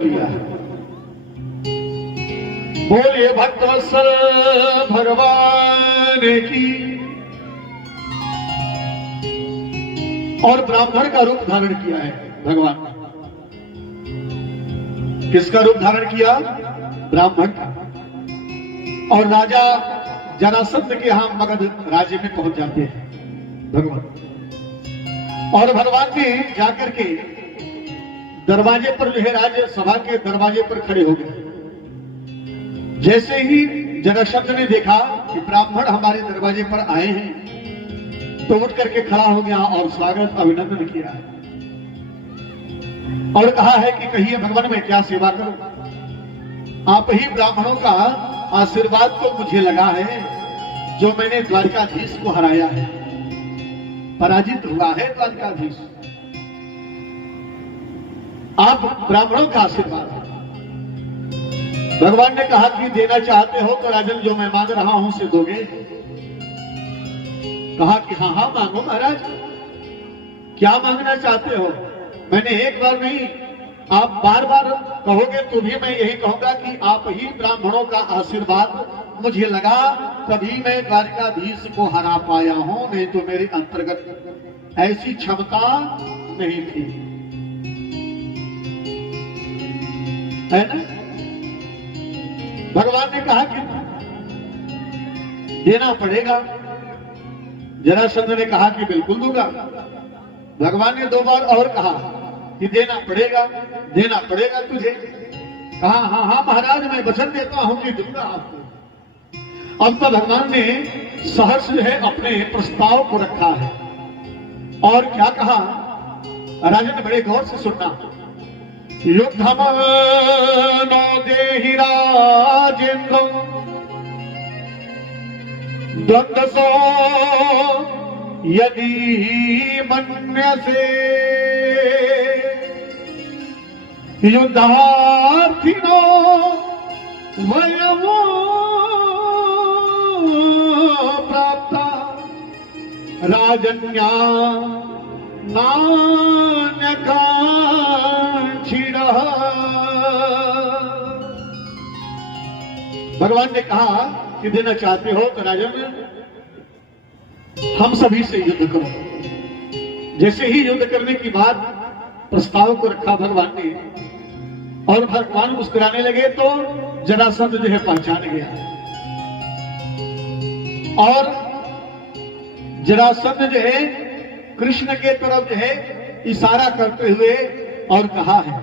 बोलिए भक्तवत्सल भगवान की। और ब्राह्मण का रूप धारण किया है भगवान। किसका रूप धारण किया? ब्राह्मण का। और राजा जरासंध के यहां मगध राज्य में पहुंच जाते हैं भगवान। और भगवान ने जाकर के दरवाजे पर जो है राज्य सभा के दरवाजे पर खड़े हो गए। जैसे ही जरासंध ने देखा कि ब्राह्मण हमारे दरवाजे पर आए हैं तो उठ करके खड़ा हो गया और स्वागत अभिनंदन किया है और कहा है कि कहिए भगवान मैं क्या सेवा करूं। आप ही ब्राह्मणों का आशीर्वाद तो मुझे लगा है जो मैंने द्वारकाधीश को हराया है, पराजित हुआ है द्वारकाधीश। आप ब्राह्मणों का आशीर्वाद है। भगवान ने कहा कि देना चाहते हो तो राजन जो मैं मांग रहा हूं उसे दोगे? कहा कि हाँ हाँ मांगो महाराज, क्या मांगना चाहते हो? मैंने एक बार नहीं आप बार बार कहोगे तो भी मैं यही कहूंगा कि आप ही ब्राह्मणों का आशीर्वाद मुझे लगा, तभी मैं द्वारकाधीश को हरा पाया हूं, नहीं तो मेरे अंतर्गत ऐसी क्षमता नहीं थी, है ना। भगवान ने कहा कि देना पड़ेगा। जरासंध ने कहा कि बिल्कुल दूंगा। भगवान ने दो बार और कहा कि देना पड़ेगा तुझे। कहा हाँ हाँ महाराज मैं वचन देता हूं कि दूंगा आपको। अब तो भगवान ने सहर्ष जो है अपने प्रस्ताव को रखा है और क्या कहा राजन बड़े गौर से सुनना। युद्धम नो देहि राजेन्द्र द्वंद्वसो यदि मन्यसे युद्धार्थिनो वयमो प्राप्ता राजन्या नान्यकांक्षिणः। भगवान ने कहा कि देना चाहते हो तो राजन हम सभी से युद्ध करो। जैसे ही युद्ध करने की बात प्रस्ताव को रखा भगवान ने और भगवान मुस्कुराने लगे तो जरासंध जो है पहचान गया और जरासंध जो है कृष्ण के तरफ जो है इशारा करते हुए और कहा है